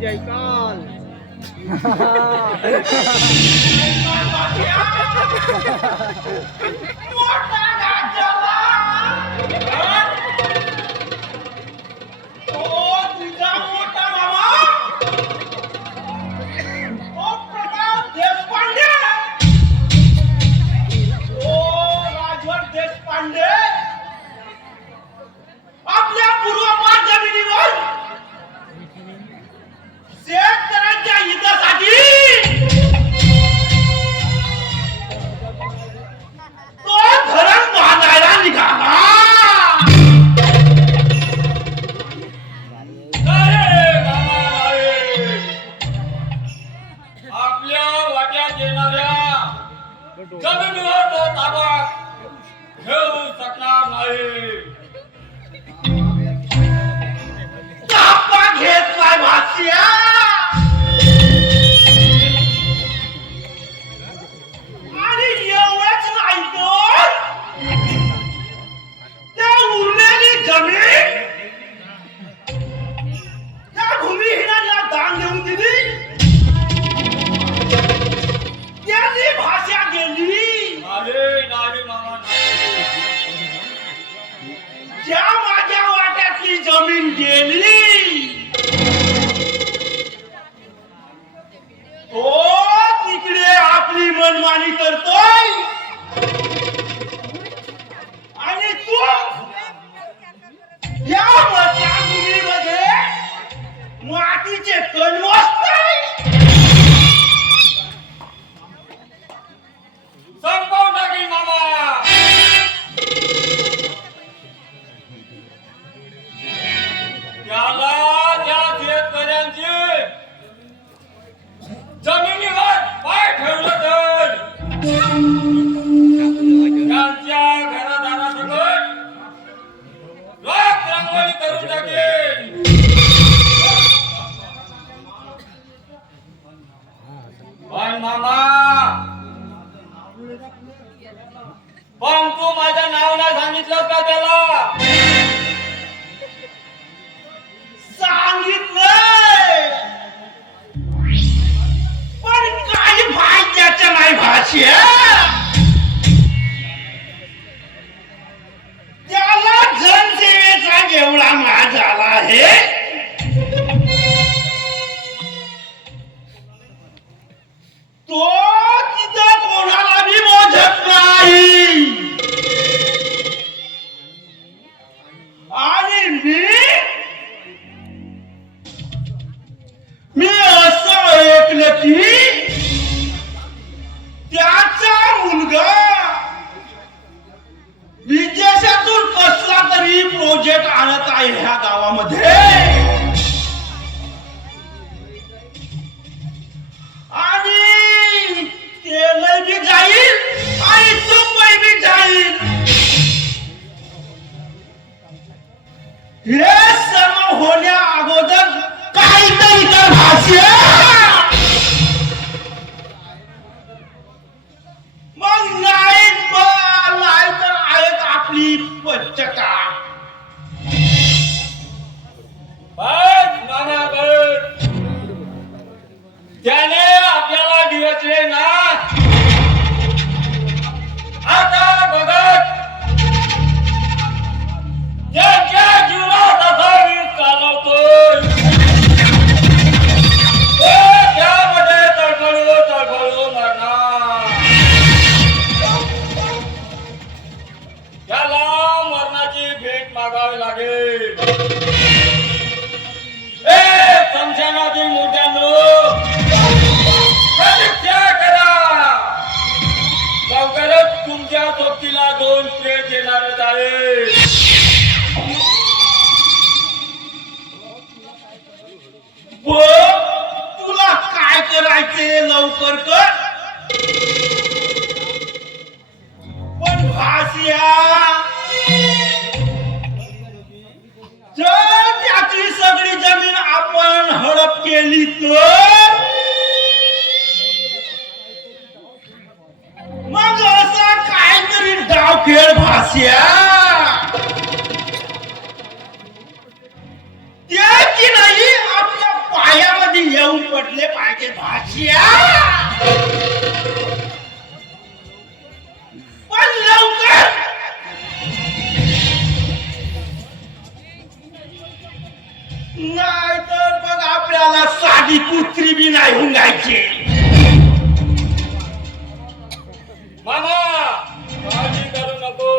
जयकाल आपल्या पूर्वपार जमिनीवर शेतकऱ्यांच्या हितासाठी तो धरण बांधायला निघाला. आपल्या वाट्यात येणाऱ्या जमिनीवर तो ताबा घेऊ शकणार नाही. ताबा घेतलाय भाष्या. आणि एवढंच नाही तर त्या उरलेली जमीन त्या भूमिहीनांना दान देऊन दिली. त्याची भाषा गेली. नाही मामा नाही. ज्या माझ्या वाट्यातली जमीन गेली तो तिकडे आपली मनमानी करतोय आणि तू या मतदारसंघामध्ये मातीचे कण मोजतोय. संपवून टाकील मामा. त्याला त्या शेतकऱ्यांची जमिनीवर पाय ठेवलं तर त्यांच्या घरादारासकट राख रांगोळी करून टाकेल. पण मामा, पण तू माझं नाव नाही सांगितलं का त्याला? सांगितलंय पण काही फायद्याचं नाही भाष्य. त्याला जनसेवेचा जेवढा माज झाला आहे तो तिथं कोणाला बी मोजत नाही. आणि मी असं ऐकलं की त्याचा मुलगा विदेशातून कसला तरी प्रोजेक्ट आणत आहे ह्या गावामध्ये. आणि तेल बी जाईल आणि तुपही बी जाईल. हे सर्व होण्या अगोदर काहीतरी कर भाष्य. मग नाही तर आहेत आपली पंचका. बस मामा बस. त्याने आपल्याला दिवसले ना. आता बघत त्यांच्या जीवनात असा वीज चालवतोय. त्यामध्ये तळफळू मरणार. त्याला मरणाची भेट मागावी लागेल. समशानातील मुर्द्यांनो प्रतीक्षा करा. लवकरच तुमच्या सोबतीला 2 प्लेट येणारच आहे. तुला काय करायचे लवकर कर. पण भासिया जर त्याची सगळी जमीन आपण हडप केली तर मग असा काहीतरी डाव खेळ भास्या. ते की नाही आपल्या पायामध्ये पडले पाहिजे भाषिया. पण लवकर नाही तर मग आपल्याला साधी कुत्री बी नाही हुंगायची. मामा काळजी करू नको.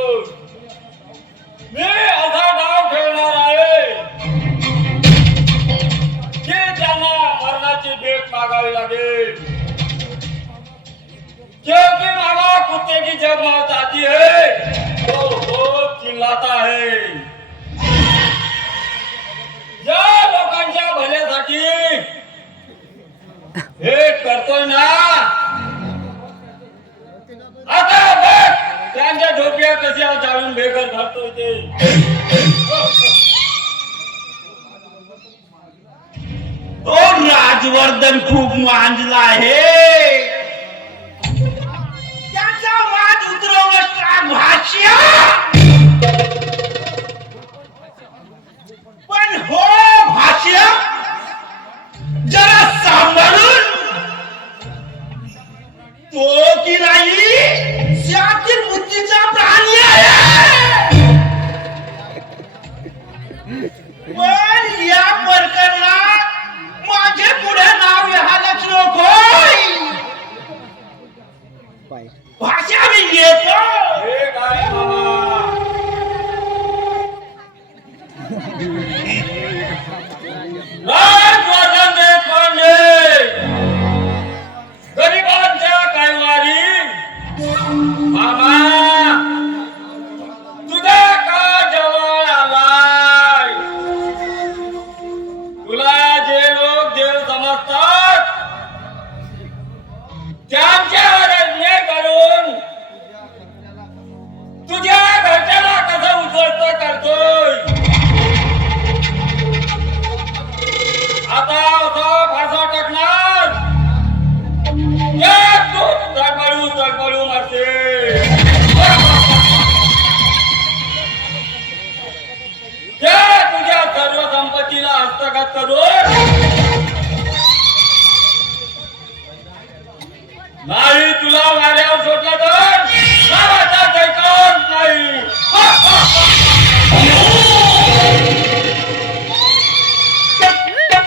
मी असा डाव खेळणार आहे की त्यांना मरणाची भेट मागावी लागेल. क्योंकि मामा कुत्ते की जब मौत आती है तो वो चिल्लाता है. ज्या लोकांच्या भल्यासाठी हे करतोय ना, आता बघ त्यांच्या डोक्या कशा जाळून बेघर घालतोय ते. तो राजवर्धन खूप मांजला आहे. त्याचा माज उतरवलं का भाष्या. पण हो भाष्य जरा सांभाळून. तो की नाही शातील बुद्धीचा प्राणी आहे. पण या प्रकरणात माझे पुढे नाव लिहायलाच नको. भाषा मी येतो. हे काय मामा, राजवर्धन देशपांडे गरिबांच्या कैवारी. मामा तुझा का जवळ आलाय. तुला जे लोक देव समजतात त्यांच्या आज्ञा करून तुझ्या घरच्याला कसं उद्ध्वस्त करतोय. आता असा फासा टाकणार या तू तळपळू मरते. त्या तुझ्या सर्व संपत्तीला हस्तगत करून नाही तुला वाऱ्यावर सोडलं तर